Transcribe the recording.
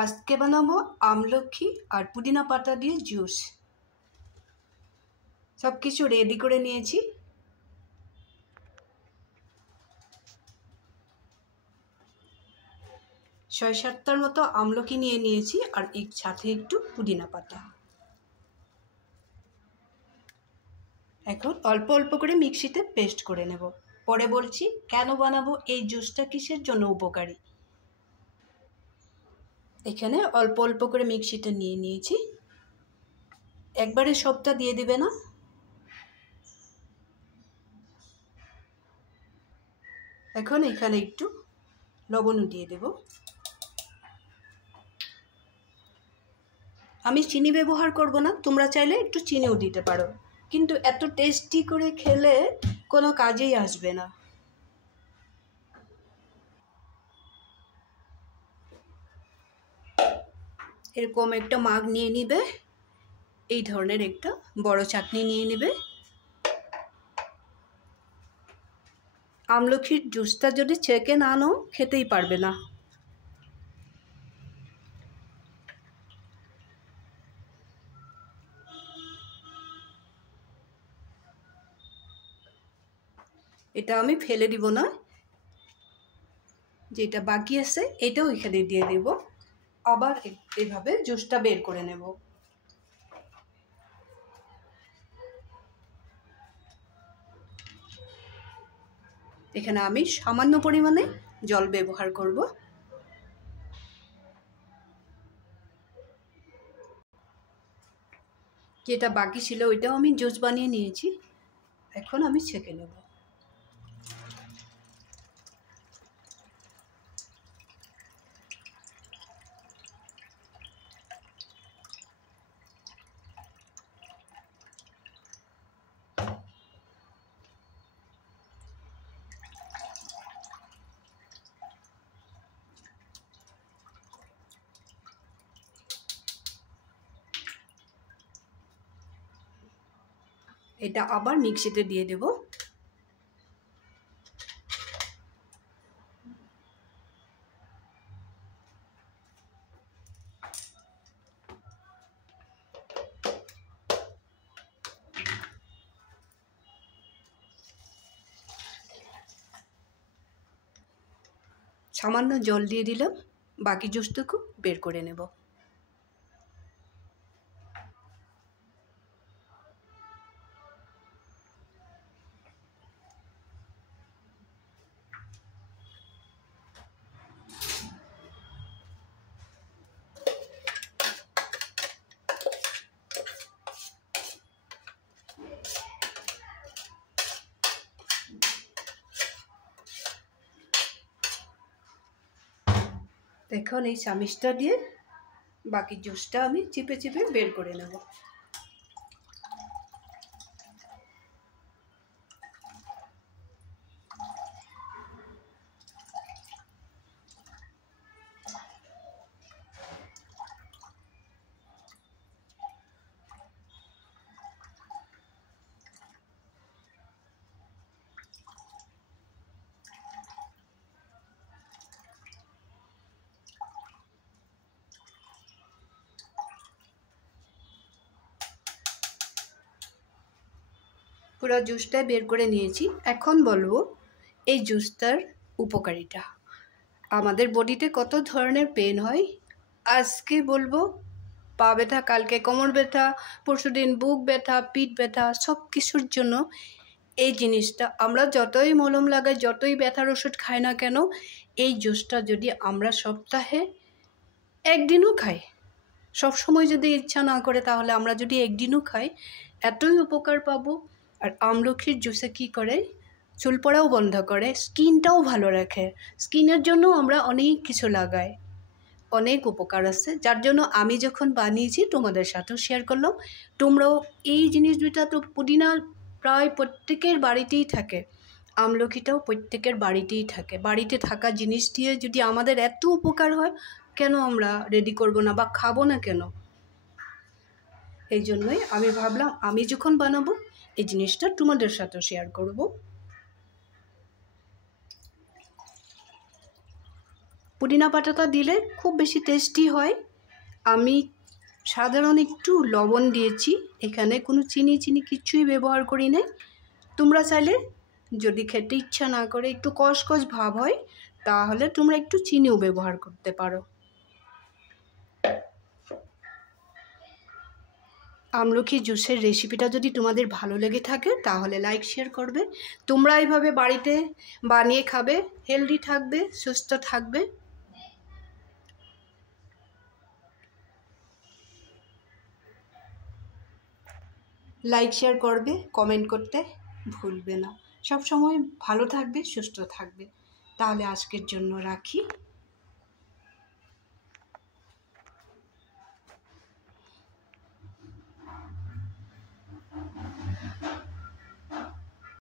আজকে বানাবো আমলকি আর পুদিনা পাতা দিয়ে জুস। সব কিছু রেডি করে নিয়েছি। ছয় সাতটার মতো আমলকি নিয়ে নিয়েছি আর এর সাথে একটু পুদিনা পাতা। এখন অল্প অল্প করে মিক্সিতে পেস্ট করে নেব। পরে বলছি কেন বানাবো, এই জুসটা কিসের জন্য উপকারী। এখানে অল্প অল্প করে মিক্সিতে নিয়ে নিয়েছি। একবারে সবটা দিয়ে দিবে না। এখন এখানে একটু লবণও দিয়ে দেব। আমি চিনি ব্যবহার করব না, তোমরা চাইলে একটু চিনিও দিতে পারো, কিন্তু এত টেস্টি করে খেলে কোনো কাজেই আসবে না। এরকম একটা মাগ নিয়ে নিবে, এই ধরনের একটা বড় চাটনি নিয়ে নেবে। আমলকির জুসটা যদি ছেঁকে না নাও খেতেই পারবে না। এটা আমি ফেলে দিব না, যেটা বাকি আছে এটাও এখানে দিয়ে দেব। আবার এইভাবে জুসটা বের করে নেব। এখানে আমি সামান্য পরিমাণে জল ব্যবহার করব। যেটা বাকি ছিল ওইটাও আমি জুস বানিয়ে নিয়েছি। এখন আমি ছেঁকে নেব। এটা আবার মিক্সিতে দিয়ে দেব। সামান্য জল দিয়ে দিলাম, বাকি জুসটুকু বের করে নেব। এখন এই চামিচটা দিয়ে বাকি জুসটা আমি চিপে চিপে বের করে নেব। পুরো জুসটা বের করে নিয়েছি। এখন বলবো এই জুসটার উপকারিতা। আমাদের বডিতে কত ধরনের পেন হয়। আজকে বলবো পা ব্যথা, কালকে কোমর ব্যথা, পরশুদিন বুক ব্যথা, পিঠ ব্যথা, সব কিছুর জন্য এই জিনিসটা আমরা যতই মলম লাগাই, যতই ব্যথার ওষুধ খাই না কেন, এই জুসটা যদি আমরা সপ্তাহে একদিনও খাই, সব সময় যদি ইচ্ছা না করে, তাহলে আমরা যদি একদিনও খাই এতই উপকার পাবো। আর আমলকির জুসে কি করে, চুল পড়াও বন্ধ করে, স্কিনটাও ভালো রাখে। স্কিনের জন্য আমরা অনেক কিছু লাগাই, অনেক উপকার আছে, যার জন্য আমি যখন বানিয়েছি তোমাদের সাথেও শেয়ার করলাম। তোমরাও এই জিনিস দুইটা তো, পুদিনা প্রায় প্রত্যেকের বাড়িতেই থাকে, আমলকিটাও প্রত্যেকের বাড়িতেই থাকে। বাড়িতে থাকা জিনিস দিয়ে যদি আমাদের এত উপকার হয়, কেন আমরা রেডি করব না বা খাবো না কেন? এই জন্যই আমি ভাবলাম আমি যখন বানাবো এই জিনিসটা তোমাদের সাথেও শেয়ার করব। পুদিনা পাতাটা দিলে খুব বেশি টেস্টি হয়। আমি সাধারণ একটু লবণ দিয়েছি, এখানে কোনো চিনি কিছুই ব্যবহার করি নাই। তোমরা চাইলে যদি খেতে ইচ্ছা না করে, একটু কষকষ ভাব হয়, তাহলে তোমরা একটু চিনিও ব্যবহার করতে পারো। আমলকি জুসের রেসিপিটা যদি তোমাদের ভালো লেগে থাকে তাহলে লাইক শেয়ার করবে। তোমরা এইভাবে বাড়িতে বানিয়ে খাবে, হেলদি থাকবে, সুস্থ থাকবে। লাইক শেয়ার করবে, কমেন্ট করতে ভুলবে না। সব সময় ভালো থাকবে, সুস্থ থাকবে। তাহলে আজকের জন্য রাখি।